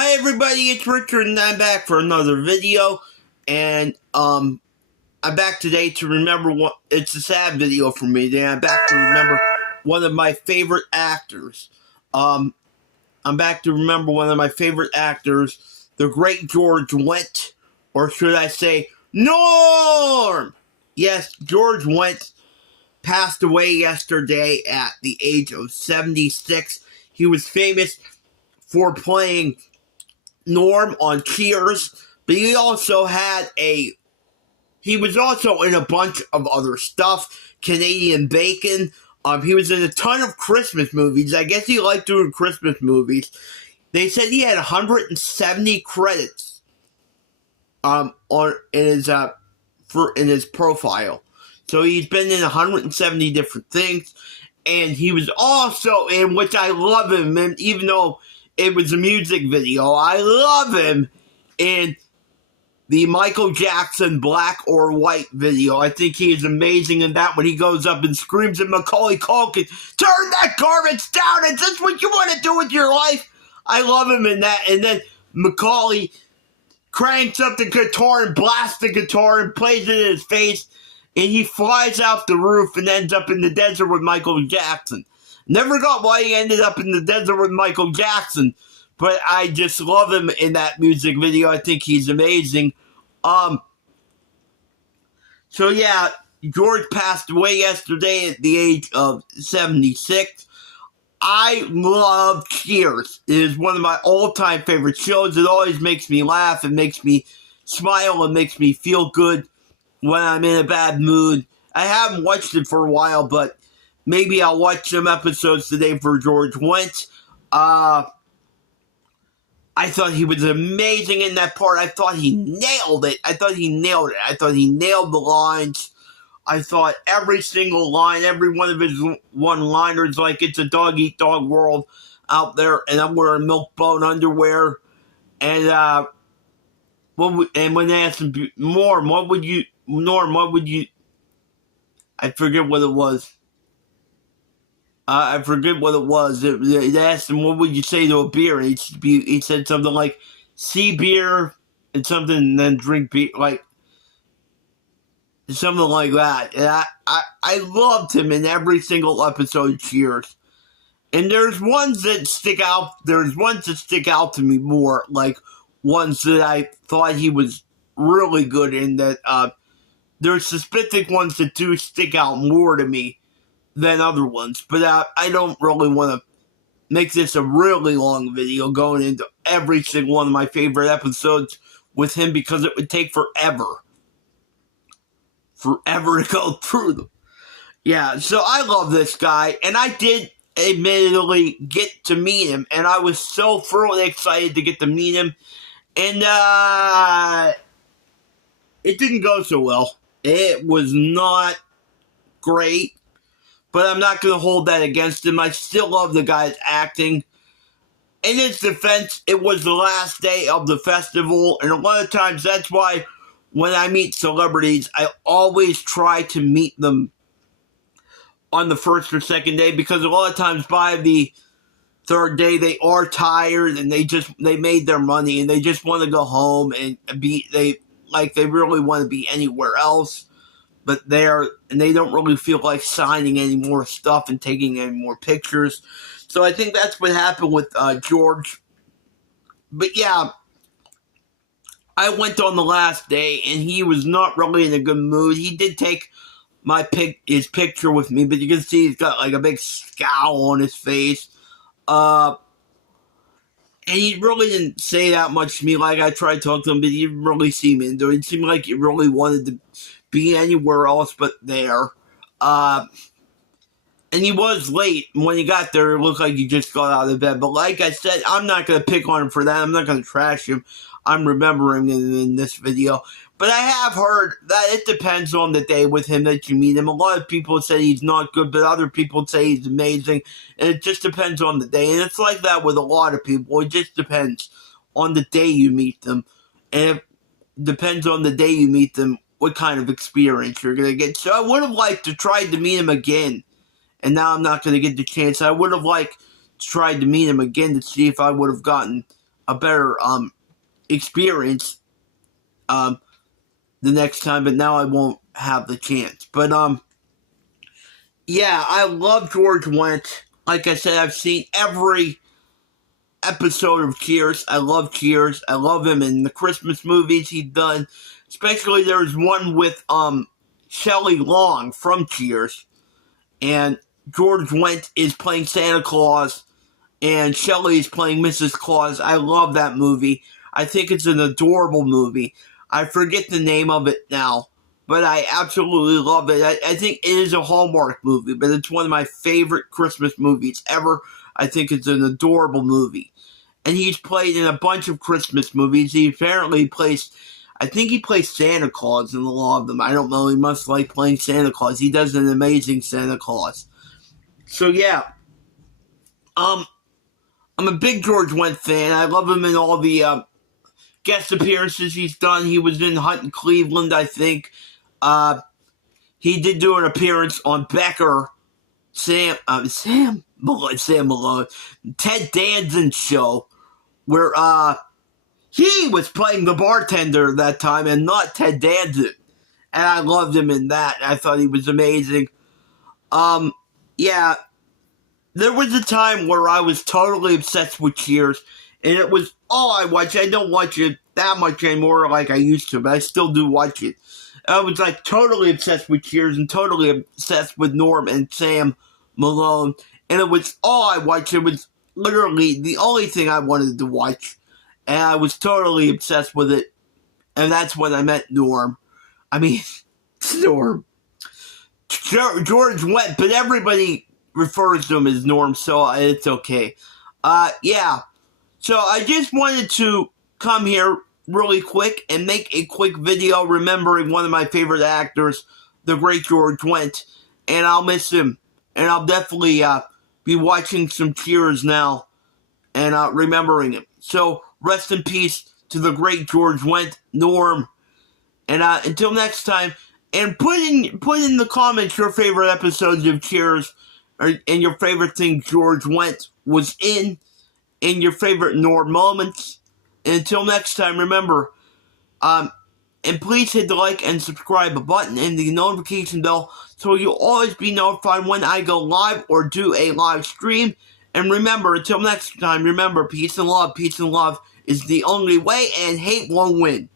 Hi everybody, it's Richard and I'm back for another video, and I'm back today to remember it's a sad video for me. Today I'm back to remember one of my favorite actors. I'm back to remember one of my favorite actors, the great Gorge Wendt, or should I say Norm? Yes, Gorge Wendt passed away yesterday at the age of 76. He was famous for playing Norm on Cheers, but he was also in a bunch of other stuff. Canadian Bacon. He was in a ton of Christmas movies. I guess he liked doing Christmas movies. They said he had 170 credits in his profile. So he's been in 170 different things, and he was also in, which I love him, and even though it was a music video, I love him in the Michael Jackson Black or White video. I think he is amazing in that when he goes up and screams at Macaulay Culkin, "Turn that garbage down, is this what you want to do with your life?" I love him in that. And then Macaulay cranks up the guitar and blasts the guitar and plays it in his face, and he flies out the roof and ends up in the desert with Michael Jackson. Never got why he ended up in the desert with Michael Jackson, but I just love him in that music video. I think he's amazing. So yeah, George passed away yesterday at the age of 76. I love Cheers. It is one of my all-time favorite shows. It always makes me laugh. It makes me smile. It makes me feel good when I'm in a bad mood. I haven't watched it for a while, but maybe I'll watch some episodes today for Gorge Wendt. I thought he was amazing in that part. I thought he nailed it. I thought he nailed the lines. I thought every single line, every one of his one-liners, like it's a dog-eat-dog world out there, and I'm wearing milk-bone underwear. And when they asked him, Norm, what would you... I forget what it was. I forget what it was. They asked him, what would you say to a beer? And he said something like, see beer and something, and then drink beer, like, something like that. And I loved him in every single episode of Cheers. And there's ones that stick out to me more, like ones that I thought he was really good in, that there's specific ones that do stick out more to me than other ones, but I don't really want to make this a really long video going into every single one of my favorite episodes with him, because it would take forever to go through them. Yeah, so I love this guy, and I did admittedly get to meet him, and I was so thoroughly excited to get to meet him, and it didn't go so well. It was not great. But I'm not going to hold that against him. I still love the guy's acting. In his defense, it was the last day of the festival. And a lot of times, that's why when I meet celebrities, I always try to meet them on the first or second day. Because a lot of times by the third day, they are tired and they made their money. And they just want to go home and they really want to be anywhere else. But they don't really feel like signing any more stuff and taking any more pictures. So I think that's what happened with George. But yeah, I went on the last day, and he was not really in a good mood. He did take his picture with me, but you can see he's got like a big scowl on his face. And he really didn't say that much to me. Like, I tried to talk to him, but he didn't really seem into it. It seemed like he really wanted to be anywhere else but there. And he was late. When he got there, it looked like he just got out of bed. But like I said, I'm not going to pick on him for that. I'm not going to trash him. I'm remembering him in this video. But I have heard that it depends on the day with him that you meet him. A lot of people say he's not good, but other people say he's amazing. And it just depends on the day. And it's like that with a lot of people. It just depends on the day you meet them. And it depends on the day you meet them what kind of experience you're going to get. So I would have liked to try to meet him again, and now I'm not going to get the chance. I would have liked to try to meet him again to see if I would have gotten a better experience the next time, but now I won't have the chance. But yeah, I love Gorge Wendt. Like I said, I've seen every episode of Cheers. I love Cheers. I love him in the Christmas movies he's done. Especially there's one with Shelley Long from Cheers. And Gorge Wendt is playing Santa Claus. And Shelley is playing Mrs. Claus. I love that movie. I think it's an adorable movie. I forget the name of it now. But I absolutely love it. I think it is a Hallmark movie. But it's one of my favorite Christmas movies ever. I think it's an adorable movie. And he's played in a bunch of Christmas movies. He apparently plays, I think he plays Santa Claus in a lot of them. I don't know. He must like playing Santa Claus. He does an amazing Santa Claus. So yeah. I'm a big Gorge Wendt fan. I love him in all the guest appearances he's done. He was in Hunt in Cleveland, I think. He did do an appearance on Becker. Sam Malone, Ted Danson's show, where he was playing the bartender that time and not Ted Danson, and I loved him in that. I thought he was amazing. Yeah, there was a time where I was totally obsessed with Cheers, and it was all I watched. I don't watch it that much anymore like I used to, but I still do watch it. I was like totally obsessed with Cheers and totally obsessed with Norm and Sam Malone, and it was all I watched. It was literally the only thing I wanted to watch, and I was totally obsessed with it, and that's when I met Norm. I mean, Norm. Gorge Wendt, but everybody refers to him as Norm, so it's okay. Yeah. So I just wanted to come here really quick and make a quick video remembering one of my favorite actors, the great Gorge Wendt, and I'll miss him. And I'll definitely be watching some Cheers now and remembering him. So, rest in peace to the great Gorge Wendt, Norm. And until next time, and put in the comments your favorite episodes of Cheers, and your favorite thing Gorge Wendt was in, and your favorite Norm moments. And until next time, remember, and please hit the like and subscribe button and the notification bell so you'll always be notified when I go live or do a live stream. And remember, until next time, remember, peace and love is the only way, and hate won't win.